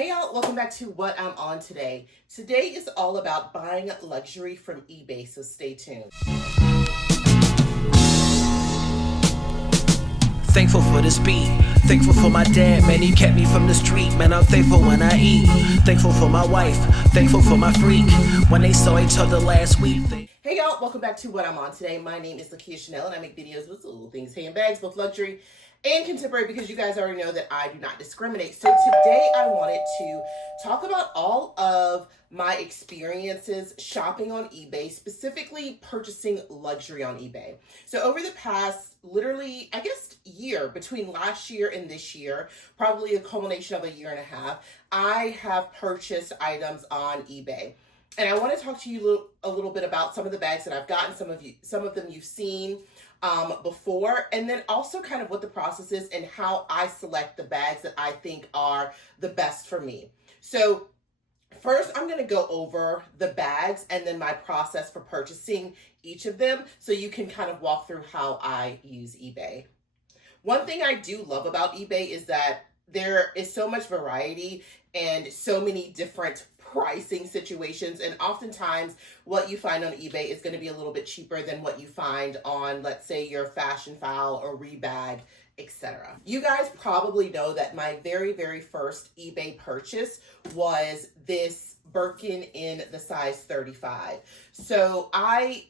Hey y'all, welcome back to What I'm On Today. Today is all about buying luxury from eBay, so stay tuned. Thankful for this beat, thankful for my dad, man, he kept me from the street. Man, I'm thankful when I eat, thankful for my wife, thankful for my freak. When they saw each other last week. Hey y'all, welcome back to What I'm On Today. My name is Lakia Chanel and I make videos with little things, handbags, both luxury and contemporary, because you guys already know that I do not discriminate. So today I wanted to talk about all of my experiences shopping on eBay, specifically purchasing luxury on eBay. So over the past, literally, I guess, year, between last year and this year, probably a culmination of a year and a half, I have purchased items on eBay. And I want to talk to you a little bit about some of the bags that I've gotten. Some of them you've seen before, and then also kind of what the process is and how I select the bags that I think are the best for me. So first, I'm going to go over the bags and then my process for purchasing each of them so you can kind of walk through how I use eBay. One thing I do love about eBay is that there is so much variety and so many different pricing situations, and oftentimes what you find on eBay is going to be a little bit cheaper than what you find on, let's say, your Fashion File or Rebag, etc. You guys probably know that my very first eBay purchase was this Birkin in the size 35. So I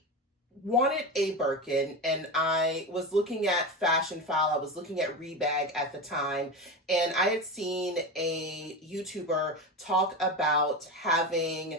wanted a Birkin and I was looking at Fashion File, I was looking at Rebag at the time, and I had seen a YouTuber talk about having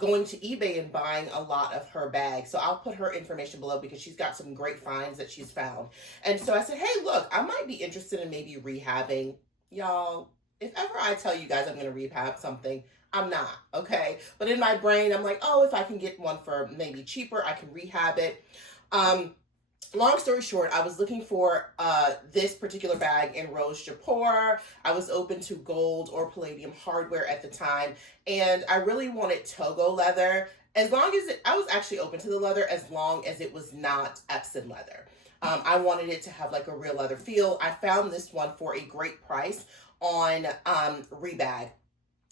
going to eBay and buying a lot of her bags. So I'll put her information below because she's got some great finds that she's found. And so I said, hey, look, I might be interested in maybe rehabbing. Y'all, if ever I tell you guys I'm going to rehab something, I'm not, okay? But in my brain, I'm like, oh, if I can get one for maybe cheaper, I can rehab it. Long story short, I was looking for this particular bag in Rose Japor. I was open to gold or palladium hardware at the time, and I really wanted Togo leather. As long as I was actually open to the leather, as long as it was not Epsom leather. I wanted it to have like a real leather feel. I found this one for a great price on Rebag.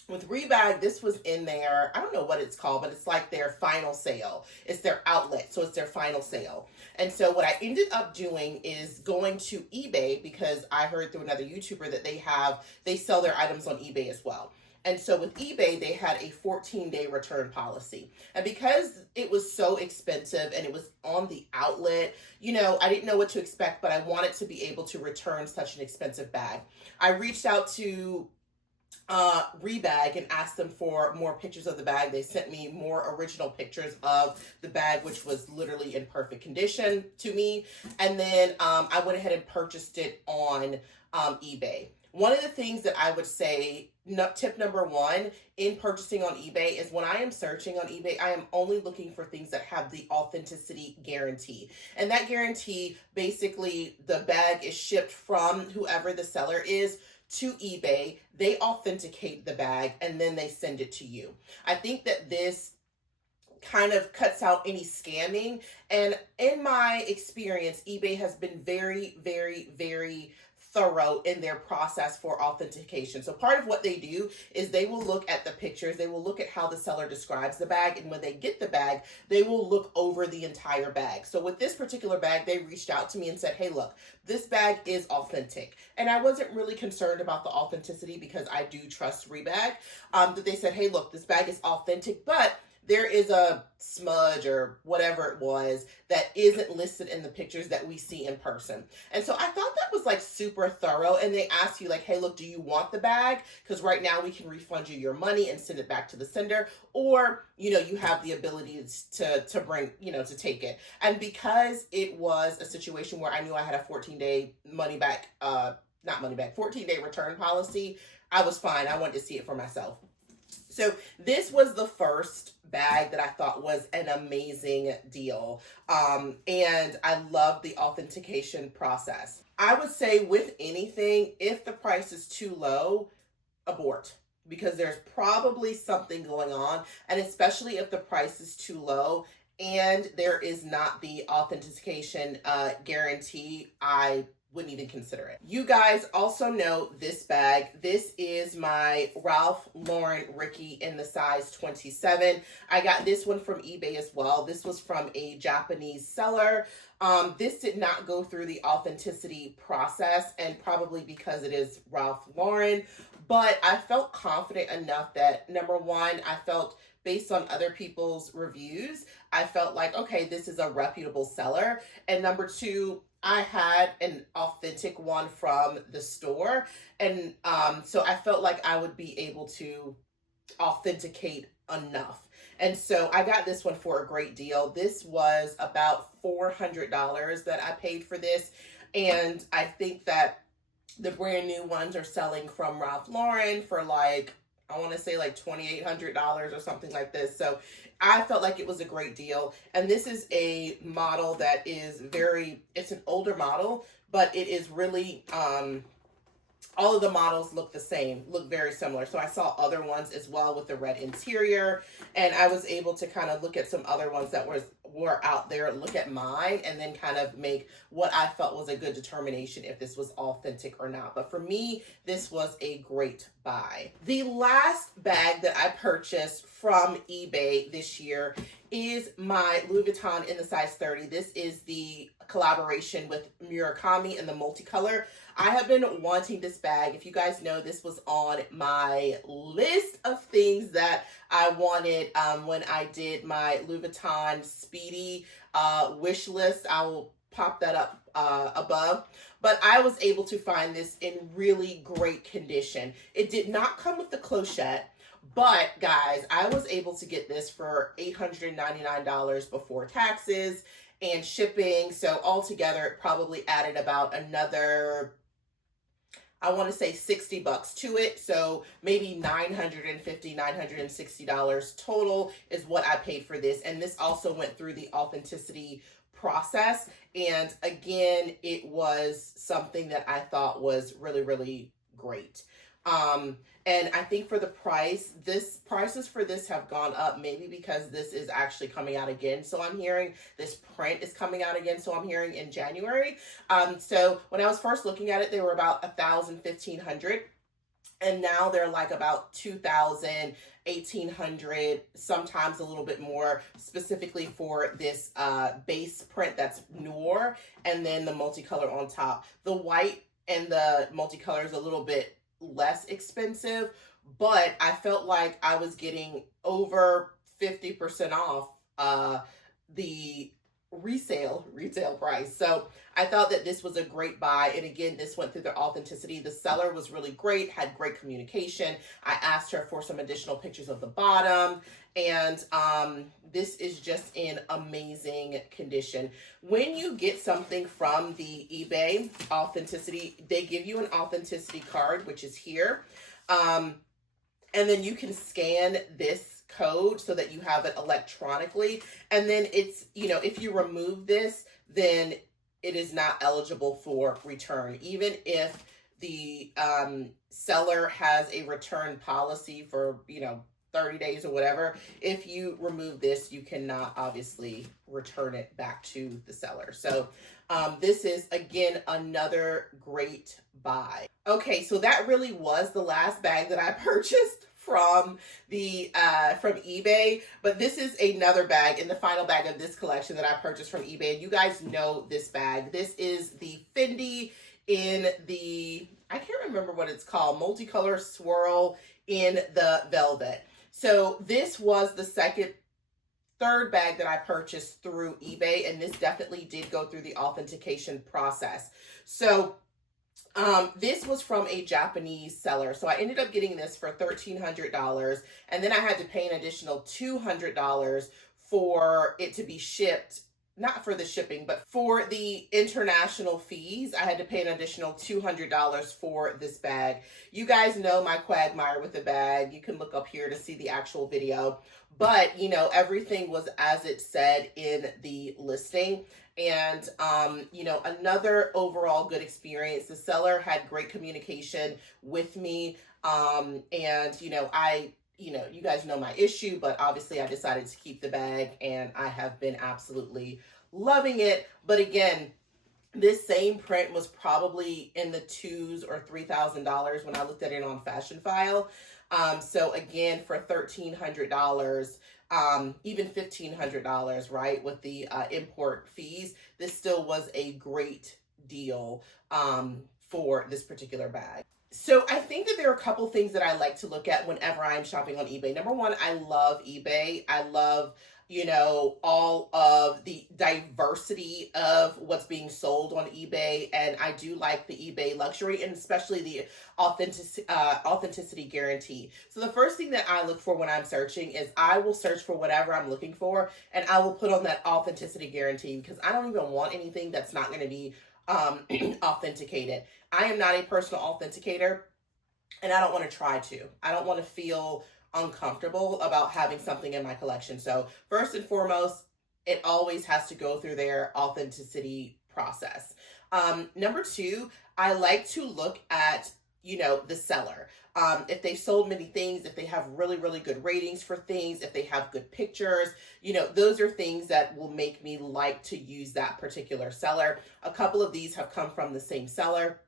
With Rebag, this was in their, I don't know what it's called, but it's like their final sale. It's their outlet, so it's their final sale. And so what I ended up doing is going to eBay, because I heard through another YouTuber that they sell their items on eBay as well. And so with eBay, they had a 14-day return policy. And because it was so expensive and it was on the outlet, you know, I didn't know what to expect, but I wanted to be able to return such an expensive bag. I reached out to Rebag and asked them for more pictures of the bag. They sent me more original pictures of the bag, which was literally in perfect condition to me. And then I went ahead and purchased it on eBay. One of the things that I would say, tip number one in purchasing on eBay, is when I am searching on eBay, I am only looking for things that have the authenticity guarantee. And that guarantee, basically, the bag is shipped from whoever the seller is to eBay, they authenticate the bag, and then they send it to you. I think that this kind of cuts out any scamming, and in my experience, eBay has been very thorough in their process for authentication. So part of what they do is they will look at the pictures, they will look at how the seller describes the bag, and when they get the bag, they will look over the entire bag. So with this particular bag, they reached out to me and said, hey, look, this bag is authentic. And I wasn't really concerned about the authenticity because I do trust Rebag. That they said, hey, look, this bag is authentic, but there is a smudge or whatever it was that isn't listed in the pictures that we see in person. And so I thought that was like super thorough. And they asked you like, hey, look, do you want the bag? Because right now we can refund you your money and send it back to the sender. Or, you know, you have the ability to bring, you know, to take it. And because it was a situation where I knew I had a 14-day 14-day return policy, I was fine. I wanted to see it for myself. So this was the first bag that I thought was an amazing deal. And I love the authentication process. I would say with anything, if the price is too low, abort. Because there's probably something going on. And especially if the price is too low and there is not the authentication guarantee, I wouldn't even consider it. You guys also know this bag. This is my Ralph Lauren Ricky in the size 27. I got this one from eBay as well. This was from a Japanese seller. This did not go through the authenticity process, and probably because it is Ralph Lauren, but I felt confident enough that, number one, I felt based on other people's reviews, I felt like, okay, this is a reputable seller. And number two, I had an authentic one from the store. And so I felt like I would be able to authenticate enough. And so I got this one for a great deal. This was about $400 that I paid for this. And I think that the brand new ones are selling from Ralph Lauren for like, I want to say like $2,800 or something like this. So I felt like it was a great deal. And this is a model that is it's an older model, but it is really, all of the models look the same, look very similar. So I saw other ones as well with the red interior, and I was able to kind of look at some other ones that were out there, look at mine, and then kind of make what I felt was a good determination if this was authentic or not. But for me, this was a great buy. The last bag that I purchased from eBay this year is my Louis Vuitton in the size 30. This is the collaboration with Murakami in the multicolor. I have been wanting this bag. If you guys know, this was on my list of things that I wanted when I did my Louis Vuitton Speedy wish list. I will pop that up above. But I was able to find this in really great condition. It did not come with the clochette, but guys, I was able to get this for $899 before taxes and shipping. So altogether, it probably added about another, I want to say $60 to it. So maybe $950, $960 total is what I paid for this. And this also went through the authenticity process. And again, it was something that I thought was really, really great. And I think for the price, prices for this have gone up, maybe because this is actually coming out again. So I'm hearing this print is coming out again. So I'm hearing in January. So when I was first looking at it, they were about $1,000, $1,500. And now they're like about $2,000, $1,800, sometimes a little bit more, specifically for this base print that's noir, and then the multicolor on top. The white and the multicolor is a little bit less expensive, but I felt like I was getting over 50% off the retail price. So I thought that this was a great buy. And again, this went through the authenticity. The seller was really great, had great communication. I asked her for some additional pictures of the bottom, and this is just in amazing condition. When you get something from the eBay authenticity, they give you an authenticity card, which is here. And then you can scan this code so that you have it electronically. And then it's, if you remove this, then it is not eligible for return. Even if the seller has a return policy for, 30 days or whatever, if you remove this, you cannot obviously return it back to the seller. So this is, again, another great buy. Okay, so that really was the last bag that I purchased from eBay, but this is another bag in the final bag of this collection that I purchased from eBay. And you guys know this bag. This is the Fendi in the, I can't remember what it's called, multicolor swirl in the velvet. So this was the third bag that I purchased through eBay, and this definitely did go through the authentication process. So this was from a Japanese seller. So I ended up getting this for $1,300, and then I had to pay an additional $200 for it to be shipped. Not for the shipping, but for the international fees, I had to pay an additional $200 for this bag. You guys know my quagmire with the bag. You can look up here to see the actual video. But, everything was as it said in the listing. And, another overall good experience. The seller had great communication with me. You guys know my issue, but obviously I decided to keep the bag, and I have been absolutely loving it. But again, This same print was probably in the $2,000 or $3,000 when I looked at it on Fashion File. So again, for $1,300, even $1,500, right, with the import fees, this still was a great deal for this particular bag. So I think that there are a couple things that I like to look at whenever I'm shopping on eBay. Number one, I love eBay. I love, all of the diversity of what's being sold on eBay. And I do like the eBay luxury and especially the authenticity guarantee. So the first thing that I look for when I'm searching is I will search for whatever I'm looking for and I will put on that authenticity guarantee because I don't even want anything that's not going to be authenticated. I am not a personal authenticator and I don't want to try to. I don't want to feel uncomfortable about having something in my collection. So first and foremost, it always has to go through their authenticity process. Number two, I like to look at, the seller. If they've sold many things, if they have really, really good ratings for things, if they have good pictures, those are things that will make me like to use that particular seller. A couple of these have come from the same seller.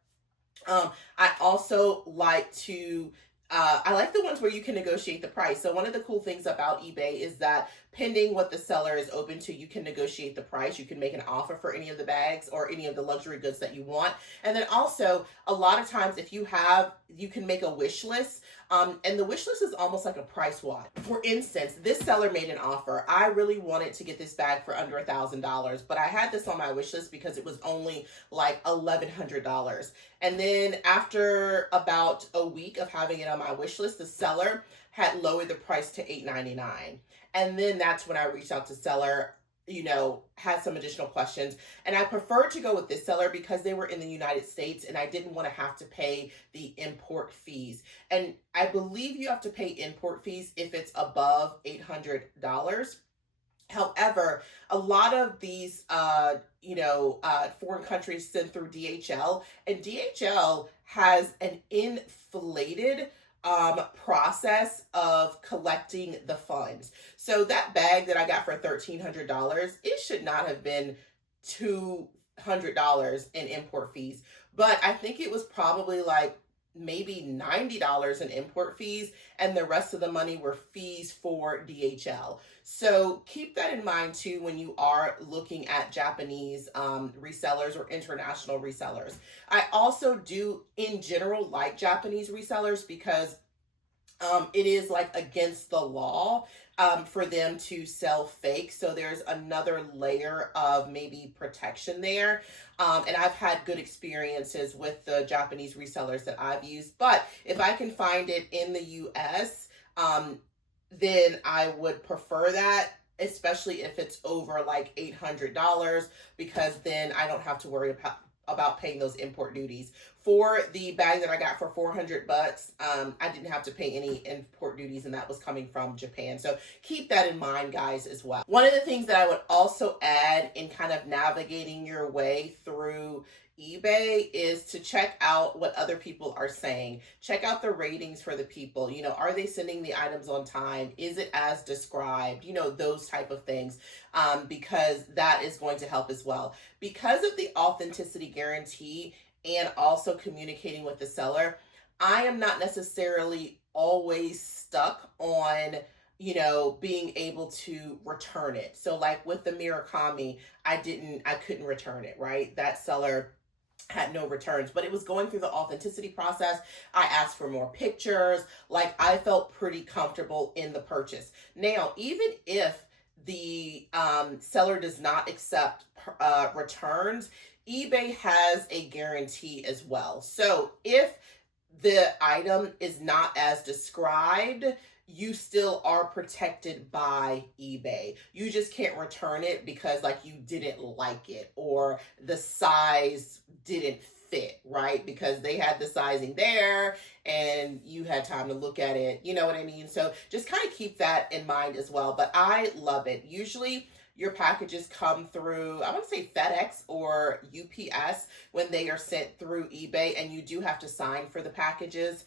I also like to I like the ones where you can negotiate the price. So one of the cool things about eBay is that pending what the seller is open to, you can negotiate the price. You can make an offer for any of the bags or any of the luxury goods that you want. And then also a lot of times if you can make a wish list. And the wish list is almost like a price watch. For instance, this seller made an offer. I really wanted to get this bag for under $1,000, but I had this on my wish list because it was only like $1,100. And then after about a week of having it on my wish list, the seller had lowered the price to $8.99. And then that's when I reached out to seller, had some additional questions. And I preferred to go with this seller because they were in the United States and I didn't want to have to pay the import fees. And I believe you have to pay import fees if it's above $800. However, a lot of these, foreign countries send through DHL, and DHL has an inflated process of collecting the funds. So that bag that I got for $1,300, it should not have been $200 in import fees, but I think it was probably like maybe $90 in import fees, and the rest of the money were fees for DHL. So keep that in mind too when you are looking at Japanese resellers or international resellers. I also do in general like Japanese resellers because it is like against the law for them to sell fake. So there's another layer of maybe protection there. And I've had good experiences with the Japanese resellers that I've used. But if I can find it in the US, then I would prefer that, especially if it's over like $800, because then I don't have to worry about paying those import duties. For the bag that I got for $400, I didn't have to pay any import duties, and that was coming from Japan. So keep that in mind, guys, as well. One of the things that I would also add in kind of navigating your way through eBay is to check out what other people are saying. Check out the ratings for the people. Are they sending the items on time? Is it as described? Those type of things, because that is going to help as well. Because of the authenticity guarantee and also communicating with the seller, I am not necessarily always stuck on being able to return it. So like with the Murakami, I couldn't return it, right? That seller had no returns, but it was going through the authenticity process. I asked for more pictures. Like I felt pretty comfortable in the purchase. Now, even if the seller does not accept returns, eBay has a guarantee as well. So if the item is not as described, you still are protected by eBay. You just can't return it because like you didn't like it or the size didn't fit, right? Because they had the sizing there and you had time to look at it. You know what I mean? So just kind of keep that in mind as well. But I love it. Usually your packages come through, I want to say FedEx or UPS when they are sent through eBay, and you do have to sign for the packages.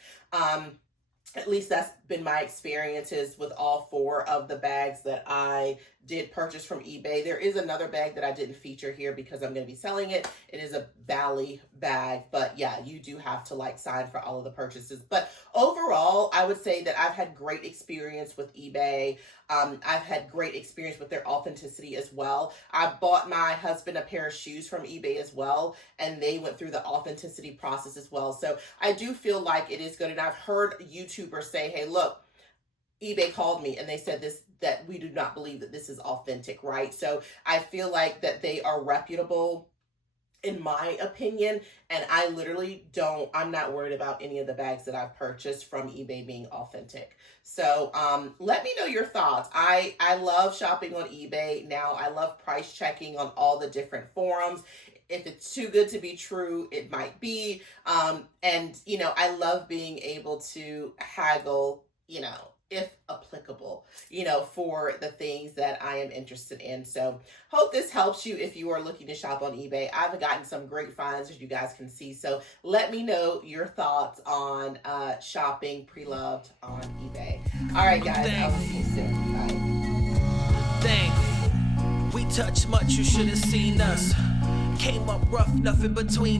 At least that's been my experiences with all 4 of the bags that I did purchase from eBay. There is another bag that I didn't feature here because I'm going to be selling it. It is a Valley bag, but yeah, you do have to like sign for all of the purchases. But overall, I would say that I've had great experience with eBay. I've had great experience with their authenticity as well. I bought my husband a pair of shoes from eBay as well, and they went through the authenticity process as well. So I do feel like it is good. And I've heard YouTubers say, hey, look, eBay called me and they said this, that we do not believe that this is authentic, right? So I feel like that they are reputable in my opinion, and I literally I'm not worried about any of the bags that I've purchased from eBay being authentic. So let me know your thoughts. I love shopping on eBay now. I love price checking on all the different forums. If it's too good to be true, it might be. And, you know, I love being able to haggle, you know, if applicable, you know, for the things that I am interested in. So hope this helps you if you are looking to shop on eBay. I've gotten some great finds, as you guys can see. So let me know your thoughts on shopping Preloved on eBay. All right, guys, I'll see you soon. Bye. Thankful. We touch much, you should have seen us. Came up rough, nothing between